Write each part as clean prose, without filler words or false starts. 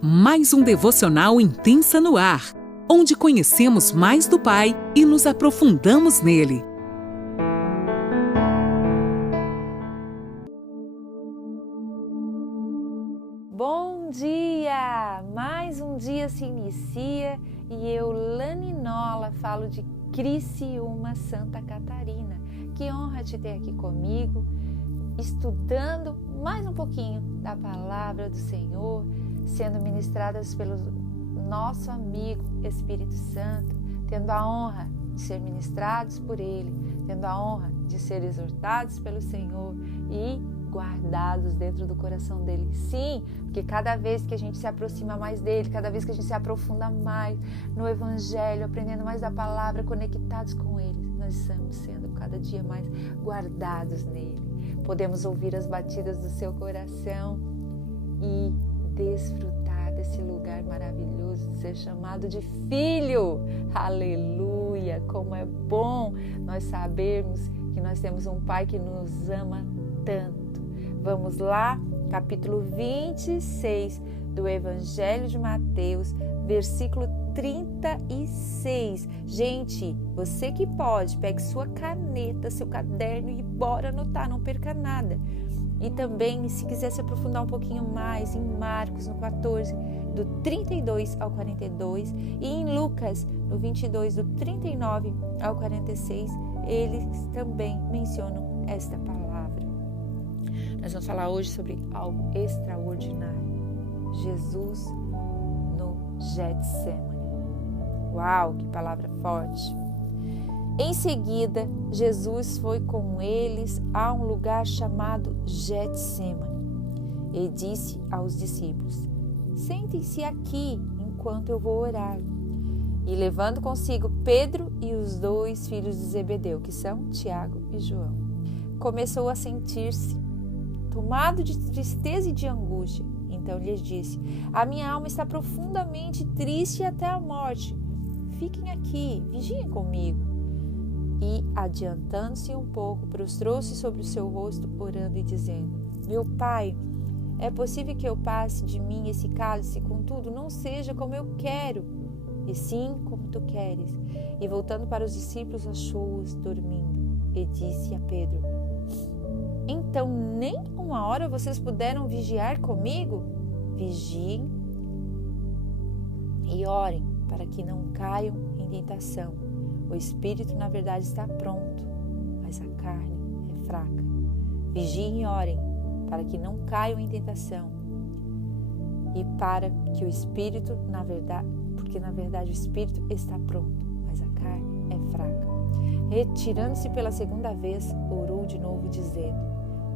Mais um devocional Intensa no Ar, onde conhecemos mais do Pai e nos aprofundamos nele. Bom dia! Mais um dia se inicia e eu, Lani Nola, falo de Criciúma, Santa Catarina. Que honra te ter aqui comigo, estudando mais um pouquinho da Palavra do Senhor, sendo ministradas pelo nosso amigo Espírito Santo, tendo a honra de ser ministrados por Ele, tendo a honra de ser exortados pelo Senhor e guardados dentro do coração dele. Sim, porque cada vez que a gente se aproxima mais dele, cada vez que a gente se aprofunda mais no Evangelho, aprendendo mais da palavra, conectados com ele, nós estamos sendo cada dia mais guardados nele. Podemos ouvir as batidas do seu coração e desfrutar desse lugar maravilhoso de ser chamado de filho. Aleluia! Como é bom nós sabermos que nós temos um Pai que nos ama tanto. Vamos lá, capítulo 26 do Evangelho de Mateus, versículo 36. Gente, você que pode, pegue sua caneta, seu caderno e bora anotar, não perca nada. E também, se quiser se aprofundar um pouquinho mais, em Marcos, no 14, do 32 ao 42, e em Lucas, no 22, do 39 ao 46, eles também mencionam esta palavra. Nós vamos falar hoje sobre algo extraordinário. Jesus no Getsemane. Uau, que palavra forte! Em seguida, Jesus foi com eles a um lugar chamado Getsemane e disse aos discípulos: sentem-se aqui enquanto eu vou orar. E levando consigo Pedro e os dois filhos de Zebedeu, que são Tiago e João, começou a sentir-se tomado de tristeza e de angústia. Então lhes disse: a minha alma está profundamente triste até a morte. Fiquem aqui, vigiem comigo. E, adiantando-se um pouco, prostrou-se sobre o seu rosto, orando e dizendo: meu Pai, é possível que eu passe de mim esse cálice, contudo, não seja como eu quero, e sim como tu queres. E voltando para os discípulos, achou-os dormindo, e disse a Pedro: então nem uma hora vocês puderam vigiar comigo? Vigiem e orem, para que não caiam em tentação. O espírito, na verdade, está pronto, mas a carne é fraca. Vigiem e orem, para que não caiam em tentação. E para que o espírito, porque na verdade o espírito está pronto, mas a carne é fraca. Retirando-se pela segunda vez, orou de novo, dizendo: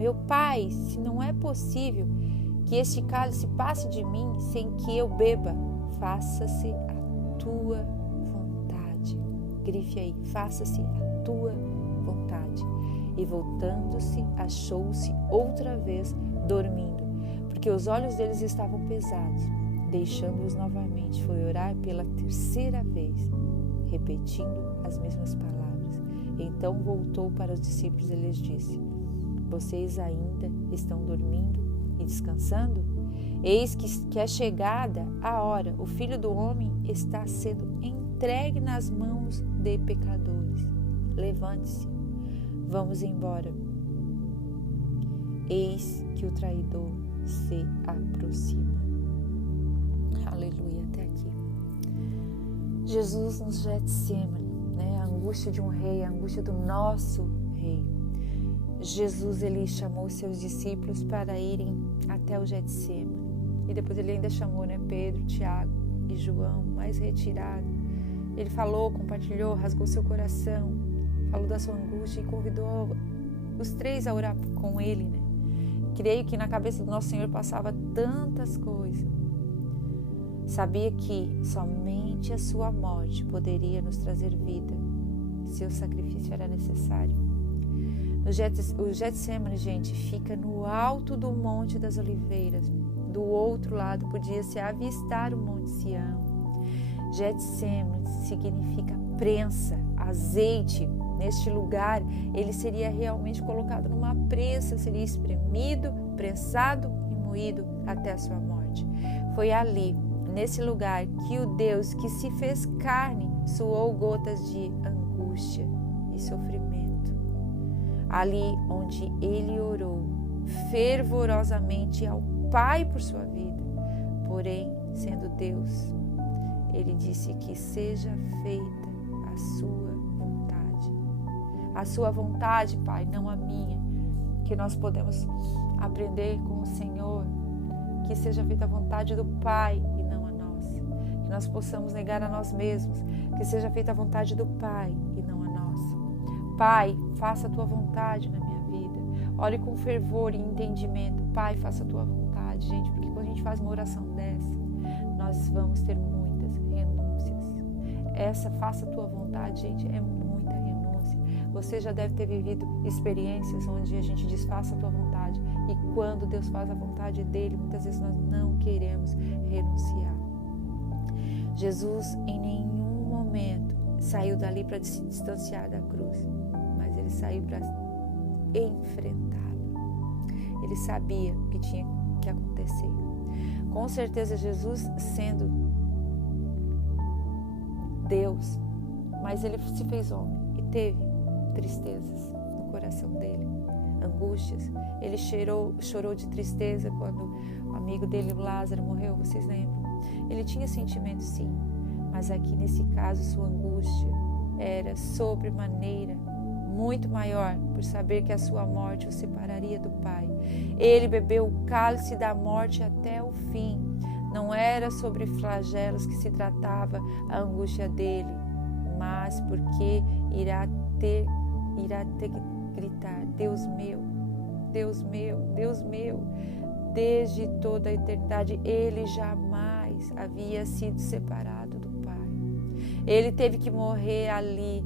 meu Pai, se não é possível que este cálice passe de mim sem que eu beba, faça-se a tua vontade. Grife aí, faça-se a tua vontade. E voltando-se, achou-se outra vez dormindo, porque os olhos deles estavam pesados. Deixando-os novamente, foi orar pela terceira vez, repetindo as mesmas palavras. Então voltou para os discípulos e lhes disse: vocês ainda estão dormindo e descansando? Eis que é chegada a hora, o Filho do Homem está sendo entregue nas mãos de pecadores. Levante-se, vamos embora. Eis que o traidor se aproxima. Aleluia, até aqui. Jesus nos Getsemane, né? A angústia de um rei, a angústia do nosso rei. Jesus, ele chamou seus discípulos para irem até o Getsemane. E depois ele ainda chamou, né, Pedro, Tiago e João, mais retirado. Ele falou, compartilhou, rasgou seu coração, falou da sua angústia e convidou os três a orar com ele, né? Creio que na cabeça do nosso Senhor passava tantas coisas. Sabia que somente a sua morte poderia nos trazer vida. Seu sacrifício era necessário. O Getsemane, gente, fica no alto do Monte das Oliveiras. Do outro lado podia-se avistar o Monte Sião. Getsemane significa prensa, azeite. Neste lugar, ele seria realmente colocado numa prensa, seria espremido, prensado e moído até a sua morte. Foi ali, nesse lugar, que o Deus que se fez carne suou gotas de angústia e sofrimento. Ali onde ele orou fervorosamente ao Pai por sua vida. Porém, sendo Deus, ele disse que seja feita a sua vontade. A sua vontade, Pai, não a minha. Que nós podemos aprender com o Senhor, que seja feita a vontade do Pai e não a nossa. Que nós possamos negar a nós mesmos, que seja feita a vontade do Pai e não a nossa. Pai, faça a tua vontade na minha vida. Ore com fervor e entendimento. Pai, faça a tua vontade, gente, porque quando a gente faz uma oração dessa, nós vamos ter muitas renúncias. Essa faça a tua vontade, gente, é muita renúncia. Você já deve ter vivido experiências onde a gente diz, faça a tua vontade. E quando Deus faz a vontade dele, muitas vezes nós não queremos renunciar. Jesus em nenhum momento saiu dali para se distanciar da cruz, mas ele saiu para enfrentá-la. Ele sabia o que tinha que acontecer. Com certeza Jesus sendo Deus, mas ele se fez homem e teve tristezas no coração dele, angústias. Ele chorou de tristeza quando o amigo dele, Lázaro, morreu, vocês lembram? Ele tinha sentimentos, sim, mas aqui nesse caso sua angústia era sobremaneira muito maior por saber que a sua morte o separaria do Pai. Ele bebeu o cálice da morte até o fim. Não era sobre flagelos que se tratava a angústia dele, mas porque irá ter que gritar, Deus meu, Deus meu, Deus meu. Desde toda a eternidade, ele jamais havia sido separado do Pai. Ele teve que morrer ali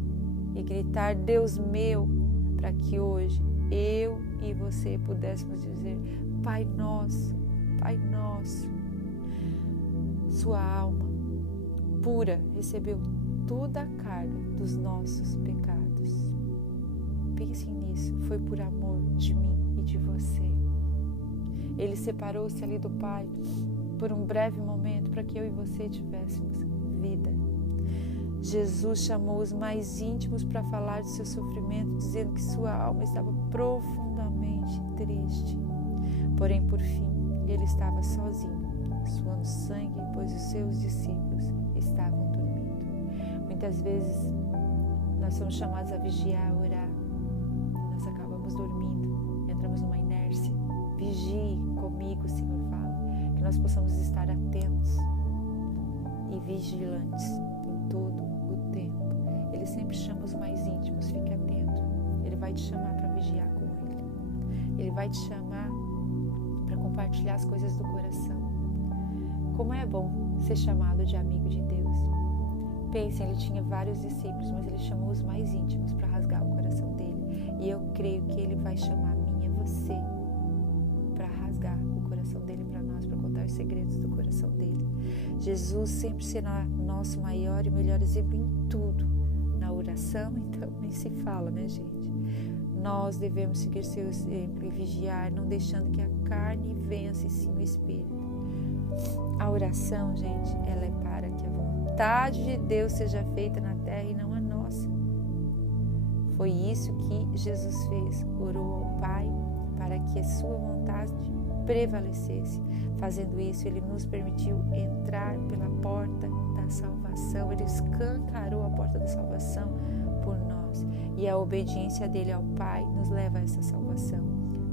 e gritar, Deus meu, para que hoje eu e você pudéssemos dizer, Pai nosso, Pai nosso. Sua alma pura recebeu toda a carga dos nossos pecados. Pense nisso, foi por amor de mim e de você. Ele separou-se ali do Pai por um breve momento para que eu e você tivéssemos vida. Jesus chamou os mais íntimos para falar de seu sofrimento, dizendo que sua alma estava profundamente triste. Porém, por fim, ele estava sozinho, suando sangue, pois os seus discípulos estavam dormindo. Muitas vezes nós somos chamados a vigiar, a orar, e nós acabamos dormindo, entramos numa inércia. Vigie comigo, o Senhor fala, que nós possamos estar atentos e vigilantes em todo o tempo. Ele sempre chama os mais íntimos, fique atento. Ele vai te chamar para vigiar com Ele. Ele vai te chamar para compartilhar as coisas do coração. Como é bom ser chamado de amigo de Deus. Pense, ele tinha vários discípulos, mas ele chamou os mais íntimos para rasgar o coração dele. E eu creio que ele vai chamar a mim e a você para rasgar o coração dele para nós, para contar os segredos do coração dele. Jesus sempre será nosso maior e melhor exemplo em tudo. Na oração, então, nem se fala, né, gente? Nós devemos seguir seu exemplo e vigiar, não deixando que a carne vença e sim o Espírito. A oração, gente, ela é para que a vontade de Deus seja feita na terra e não a nossa. Foi isso que Jesus fez, orou ao Pai para que a sua vontade prevalecesse. Fazendo isso, ele nos permitiu entrar pela porta da salvação. Ele escancarou a porta da salvação por nós. E a obediência dele ao Pai nos leva a essa salvação.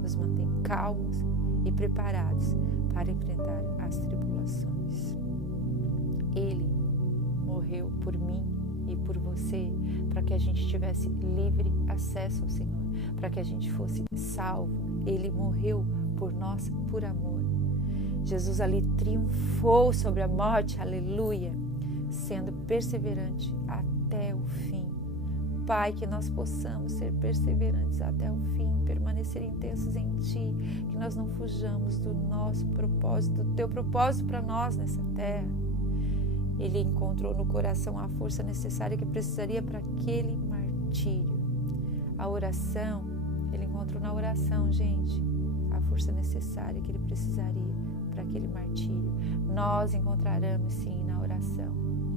Nos mantém calmos e preparados para enfrentar as tribulações. Ele morreu por mim e por você, para que a gente tivesse livre acesso ao Senhor, para que a gente fosse salvo. Ele morreu por nós, por amor. Jesus ali triunfou sobre a morte, aleluia, sendo perseverante até o fim. Pai, que nós possamos ser perseverantes até o fim, permanecer intensos em Ti, que nós não fujamos do nosso propósito, do Teu propósito para nós nessa terra. Ele encontrou no coração a força necessária que precisaria para aquele martírio. A oração, ele encontrou na oração, gente, a força necessária que ele precisaria para aquele martírio. Nós encontraremos sim na oração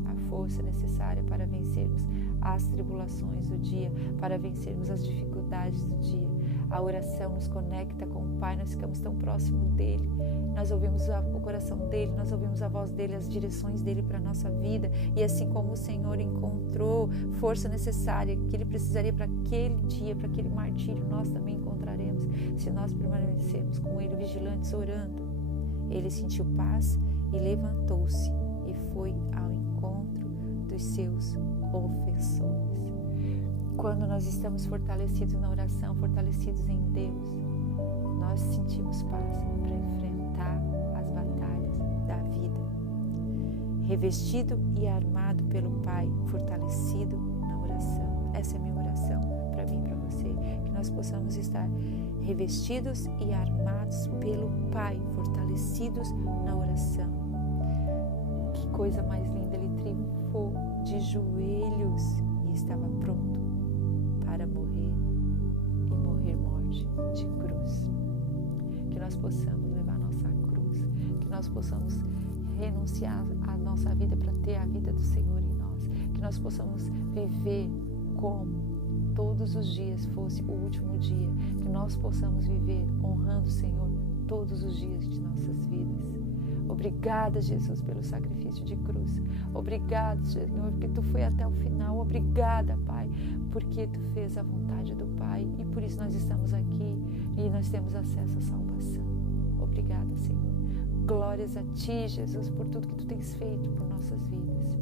a força necessária para vencermos as tribulações do dia, para vencermos as dificuldades do dia. A oração nos conecta com o Pai, nós ficamos tão próximo dele, nós ouvimos o coração dele, nós ouvimos a voz dele, as direções dele para a nossa vida, e assim como o Senhor encontrou força necessária que ele precisaria para aquele dia, para aquele martírio, nós também encontraremos, se nós permanecermos com ele vigilantes, orando. Ele sentiu paz e levantou-se e foi ao encontro dos seus ofensores. Quando nós estamos fortalecidos na oração, fortalecidos em Deus, nós sentimos paz para enfrentar as batalhas da vida. Revestido e armado pelo Pai, fortalecido na oração. Essa é a minha oração para mim e para você, que nós possamos estar revestidos e armados pelo Pai, fortalecidos na oração. Que coisa mais linda, ele triunfou de joelhos e estava pronto para morrer e morrer morte de cruz. Que nós possamos levar a nossa cruz, que nós possamos renunciar à nossa vida para ter a vida do Senhor em nós, que nós possamos viver como todos os dias fosse o último dia, que nós possamos viver honrando o Senhor todos os dias de nossas vidas. Obrigada, Jesus, pelo sacrifício de cruz. Obrigada, Senhor, porque Tu foi até o final. Obrigada, Pai, porque Tu fez a vontade do Pai e por isso nós estamos aqui e nós temos acesso à salvação. Obrigada, Senhor. Glórias a Ti, Jesus, por tudo que Tu tens feito por nossas vidas.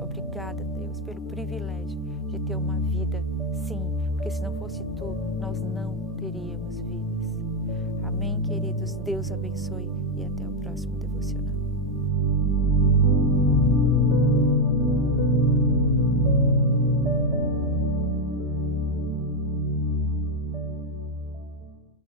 Obrigada, Deus, pelo privilégio de ter uma vida, sim, porque se não fosse Tu, nós não teríamos vidas. Amém, queridos? Deus abençoe e até o próximo devocional.